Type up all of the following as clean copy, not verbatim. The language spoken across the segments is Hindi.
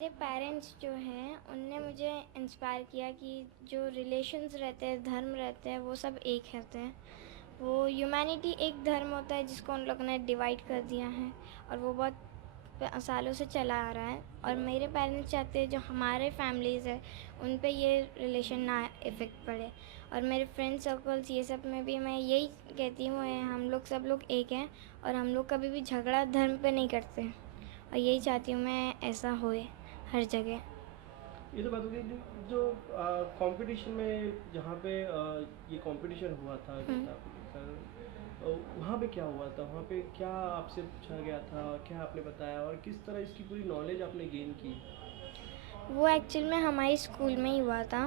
मेरे पेरेंट्स जो हैं उनने मुझे इंस्पायर किया कि जो रिलेशंस रहते हैं, धर्म रहते हैं, वो सब एक रहते हैं। वो ह्यूमैनिटी एक धर्म होता है जिसको उन लोगों ने डिवाइड कर दिया है और वो बहुत सालों से चला आ रहा है। और मेरे पेरेंट्स चाहते हैं जो हमारे फैमिलीज़ है उन पे ये रिलेशन ना इफ़ेक्ट पड़े। और मेरे फ्रेंड सर्कल्स ये सब में भी मैं यही कहती हूँ, हम लोग सब लोग एक हैं और हम लोग कभी भी झगड़ा धर्म पे नहीं करते हैं। और यही चाहती हूँ मैं ऐसा होए हर जगह। ये तो बात हो गई जो कंपटीशन में जहाँ पे ये कंपटीशन हुआ था हम्म। गीता को लेकर, वहाँ पे क्या हुआ था? वहाँ पे क्या आपसे पूछा गया था? क्या आपने बताया और किस तरह इसकी पूरी नॉलेज आपने गेन की? वो एक्चुअल में हमारे स्कूल में ही हुआ था।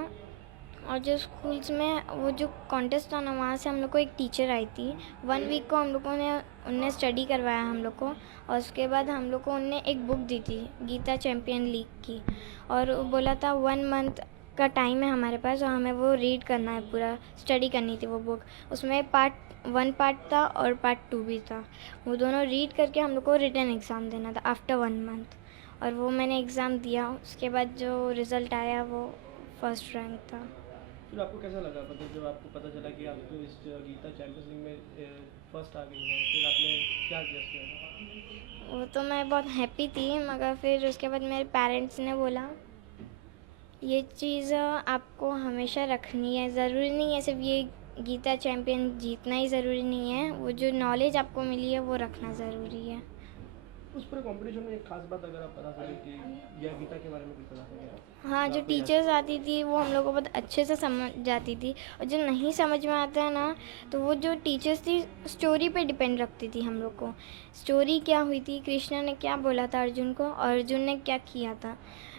और जो स्कूल्स में वो जो कॉन्टेस्ट था ना, वहाँ से हम लोग को एक टीचर आई थी। 1 वीक को हम लोगों ने उनने स्टडी करवाया हम लोग को। और उसके बाद हम लोग को उनने एक बुक दी थी गीता चैम्पियन लीग की। और वो बोला था 1 मंथ का टाइम है हमारे पास और हमें वो रीड करना है, पूरा स्टडी करनी थी वो बुक। उसमें पार्ट 1 पार्ट था और पार्ट 2 भी था। वो दोनों रीड करके हम लोग को रिटन एग्ज़ाम देना था आफ्टर 1 मंथ। और वो मैंने एग्ज़ाम दिया। उसके बाद जो रिज़ल्ट आया वो फर्स्ट रैंक था। फिर आपको कैसा लगा, मतलब जब आपको पता चला कि आप तो इस गीता चैंपियंस लीग में फर्स्ट आ गई हैं, फिर आपने क्या किया उसमें? वो तो मैं बहुत हैप्पी थी, मगर फिर उसके बाद मेरे पेरेंट्स ने बोला ये चीज़ आपको हमेशा रखनी है, ज़रूरी नहीं है सिर्फ ये गीता चैम्पियन जीतना ही ज़रूरी नहीं है, वो जो नॉलेज आपको मिली है वो रखना ज़रूरी है। उस पूरे कंपटीशन में एक खास बात अगर आप बता सकें कि या गीता के बारे में कुछ बता हाँ, सकें जो जो आपको याद। टीचर्स आती थी वो हम लोग को बहुत अच्छे से समझ जाती थी। और जो नहीं समझ में आता है ना, तो वो जो टीचर्स थी स्टोरी पे डिपेंड रखती थी हम लोग को। स्टोरी क्या हुई थी, कृष्णा ने क्या बोला था अर्जुन को और अर्जुन ने क्या किया था।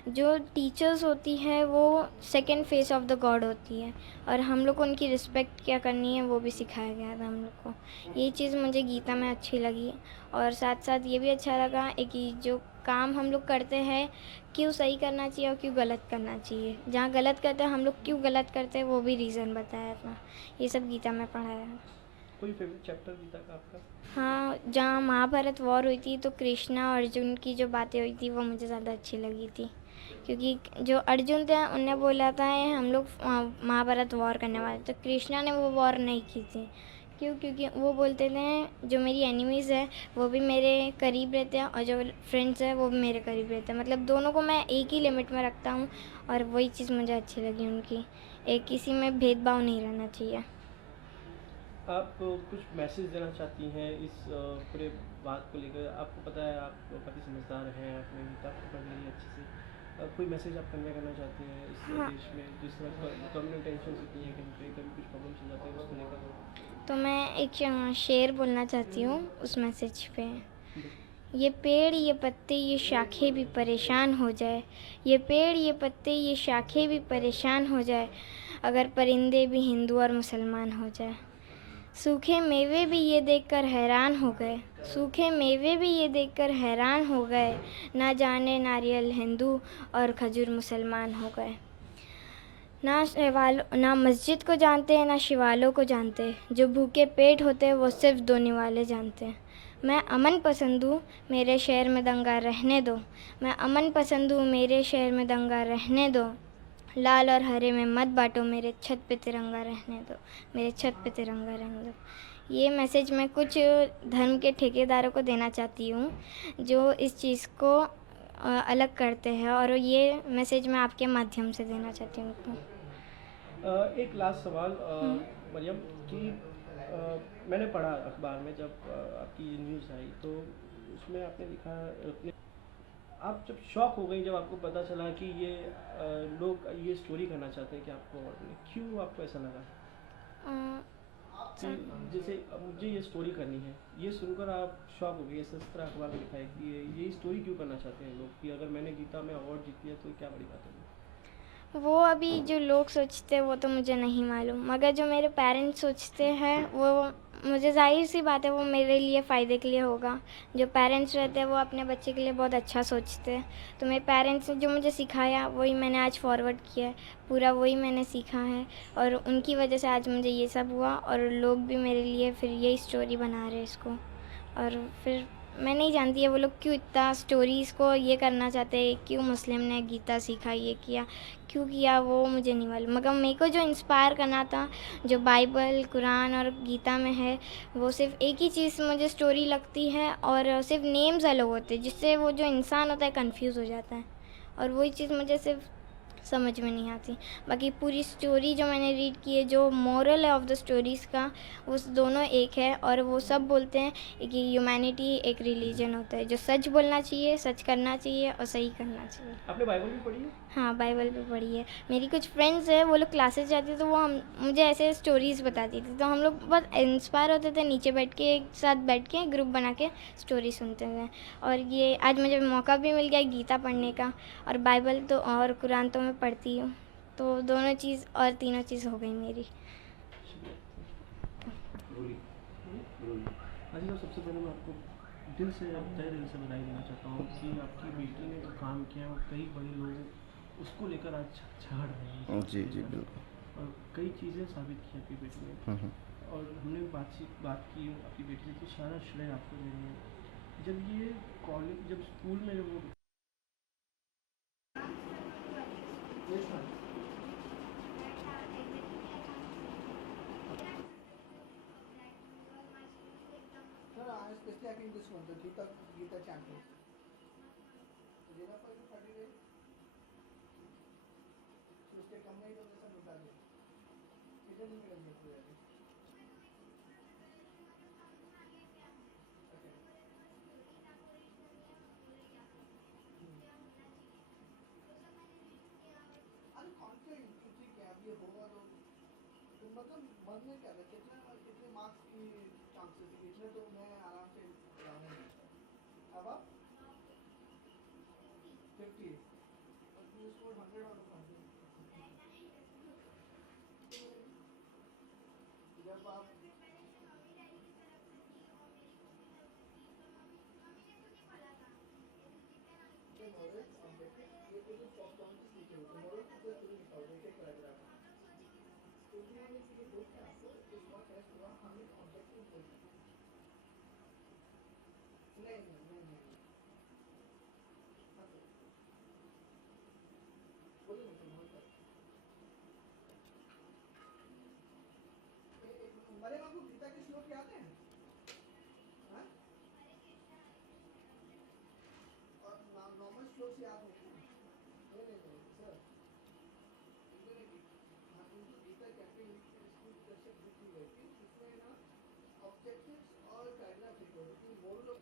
जो टीचर्स होती है वो second face of the God होती है। और हम लोग को उनकी रिस्पेक्ट क्या करनी है वो भी सिखाया गया था हम लोग को। ये चीज़ मुझे गीता में अच्छी लगी। और साथ साथ ये भी अच्छा लगा कि जो काम हम लोग करते हैं क्यों सही करना चाहिए और क्यों गलत करना चाहिए। जहाँ गलत करते हैं हम लोग क्यों गलत करते हैं वो भी रीज़न बताया था। ये सब गीता में पढ़ाया है। कोई फेवरेट चैप्टर गीता का आपका? हाँ, जहाँ महाभारत वॉर हुई थी तो कृष्णा और अर्जुन की जो बातें हुई थी वो मुझे ज़्यादा अच्छी लगी थी। क्योंकि जो अर्जुन थे उनने बोला था हम लोग महाभारत वॉर करने वाले, तो कृष्णा ने वो वॉर नहीं की थी। क्यों? क्योंकि वो बोलते थे जो मेरी एनिमीज़ है वो भी मेरे करीब रहते हैं और जो फ्रेंड्स हैं वो भी मेरे करीब रहते हैं। मतलब दोनों को मैं एक ही लिमिट में रखता हूँ। और वही चीज़ मुझे अच्छी लगी उनकी, एक किसी में भेदभाव नहीं रहना चाहिए। आप कुछ मैसेज देना चाहती हैं इस पूरे बात को लेकर? आपको पता है आप काफ़ी समझदार हैं, आपने गीता को पढ़ ली है अच्छे से। कोई मैसेज आप कन्वे करना चाहती हैं इस हाँ, देश में जिस तरह कम्युनल टेंशन होती हैं, कहीं पे कभी कुछ प्रॉब्लम्स हो जाते हैं उसको लेकर? तो मैं एक शेर बोलना चाहती हूँ उस मैसेज पे। बिल्कुल। ये पेड़ ये पत्ते ये शाखें भी परेशान हो जाए, ये पेड़ ये पत्ते ये शाखें भी परेशान हो जाए, अगर परिंदे भी हिंदू और मुसलमान हो जाए। सूखे मेवे भी ये देखकर हैरान हो गए, सूखे मेवे भी ये देखकर हैरान हो गए, ना जाने नारियल हिंदू और खजूर मुसलमान हो गए। ना शिवाल ना मस्जिद को जानते हैं ना शिवालों को जानते हैं, जो भूखे पेट होते हैं वो सिर्फ दो निवाले जानते हैं। मैं अमन पसंद हूँ, मेरे शहर में दंगा रहने दो। मैं अमन पसंद हूँ, मेरे शहर में दंगा रहने दो। लाल और हरे में मत बांटो, मेरे छत पे तिरंगा रहने दो, मेरे छत पे तिरंगा रहने दो। ये मैसेज मैं कुछ धर्म के ठेकेदारों को देना चाहती हूँ जो इस चीज़ को अलग करते हैं, और ये मैसेज मैं आपके माध्यम से देना चाहती हूँ उनको। एक लास्ट सवाल हम्म। मरियम कि मैंने पढ़ा अखबार में जब आपकी ये न्यूज़ आई तो उसमें आपने लिखा आप जब शॉक हो गई जब आपको पता चला कि ये लोग ये स्टोरी करना चाहते हैं कि आपको अवार्ड मिले। क्यों आपको ऐसा लगा कि जैसे अब मुझे ये स्टोरी करनी है, ये सुनकर आप शॉक हो गए? इस तरह अखबार में लिखा है कि ये स्टोरी क्यों करना चाहते हैं लोग कि अगर मैंने गीता में अवार्ड जीत लिया तो क्या बड़ी बात होगी? वो अभी जो लोग सोचते हैं वो तो मुझे नहीं मालूम, मगर जो मेरे पेरेंट्स सोचते हैं वो मुझे ज़ाहिर सी बात है वो मेरे लिए फ़ायदे के लिए होगा। जो पेरेंट्स रहते हैं वो अपने बच्चे के लिए बहुत अच्छा सोचते हैं। तो मेरे पेरेंट्स ने जो मुझे सिखाया वही मैंने आज फॉरवर्ड किया है, पूरा वही मैंने सीखा है। और उनकी वजह से आज मुझे ये सब हुआ और लोग भी मेरे लिए फिर यही स्टोरी बना रहे हैं इसको। और फिर मैं नहीं जानती है वो लोग क्यों इतना स्टोरीज़ को ये करना चाहते हैं, क्यों मुस्लिम ने गीता सीखा, ये किया, क्यों किया, वो मुझे नहीं मालूम। मगर मेरे को जो इंस्पायर करना था, जो बाइबल, कुरान और गीता में है, वो सिर्फ एक ही चीज़ मुझे स्टोरी लगती है, और सिर्फ नेम्स अलग होते हैं, जिससे वो जो इंसान होता है कंफ्यूज हो जाता है, और वही चीज़ मुझे सिर्फ समझ में नहीं आती। बाकी पूरी स्टोरी जो मैंने रीड की है, जो मोरल है ऑफ द स्टोरीज़ का, वो दोनों एक है, और वो सब बोलते हैं कि ह्यूमैनिटी एक रिलीजन होता है, जो सच बोलना चाहिए, सच करना चाहिए और सही करना चाहिए। आपने बाइबल भी पढ़ी है? हाँ, बाइबल भी पढ़ी है। मेरी कुछ फ्रेंड्स हैं, वो लोग क्लासेस जाती थी, तो वो हम मुझे ऐसे स्टोरीज़ बताती थी, तो हम लोग बहुत इंस्पायर होते थे, नीचे बैठ के एक साथ बैठ के ग्रुप बना के स्टोरी सुनते थे। और ये आज मुझे मौका भी मिल गया गीता पढ़ने का, और बाइबल तो और कुरान तो मैं पढ़ती हूँ, तो दोनों चीज़ और तीनों चीज़ हो गई मेरी। हाजी साहब, सबसे पहले मैं आपको दिल से, तहे दिल से बधाई देना चाहता हूँ कि आपकी बेटी ने जो काम किया वो कई बड़े लोग उसको लेकर आज झगड़ रहे हैं। जी जी बिल्कुल। और कई चीज़ें साबित की आपकी बेटी ने, और हमने बात की आपकी बेटी से, तो सारा श्रेय आपको दे रहे हैं। जब ये कॉलेज, जब स्कूल में जब वो No, no, I'm especially I think this one, the Gita champions. तो ये ना पर 30 days, तो उसके कम नहीं तो जैसा मिटा दे, कितने दिन में लग पूरे अभी? Okay. अरे कॉन्फिडेंट ठीक है, अब ये होगा तो मतलब मन में क्या था, कितने मार्क्स की चांसेस है, इतने तो मैं आराम से लाऊंगा। अब आप 50, और you scored 100 out of 100. जब आप मोरल ऑब्जेक्टिव, ये जो पॉइंट्स लिखे होते हैं, मोरल तो शुरू लिखा होता है एक पैराग्राफ में, तो उन्होंने ये बोल के आपको इस बार टेस्ट हुआ, हमें ऑब्जेक्टिव बोलना है। नहीं मतलब बोलिए ना, तुम बोल मरे आपको गीता के श्लोक याद है? हाँ? और नॉर्मल श्लोक याद है क्या? नहीं सर, हाँ, उनको गीता कहते हैं, इसकी दर्शक बुक की गई थी, इसमें ना ऑब्जेक्टिव्स और पैराग्राफ लिखे होते हैं, मोरल ऑफ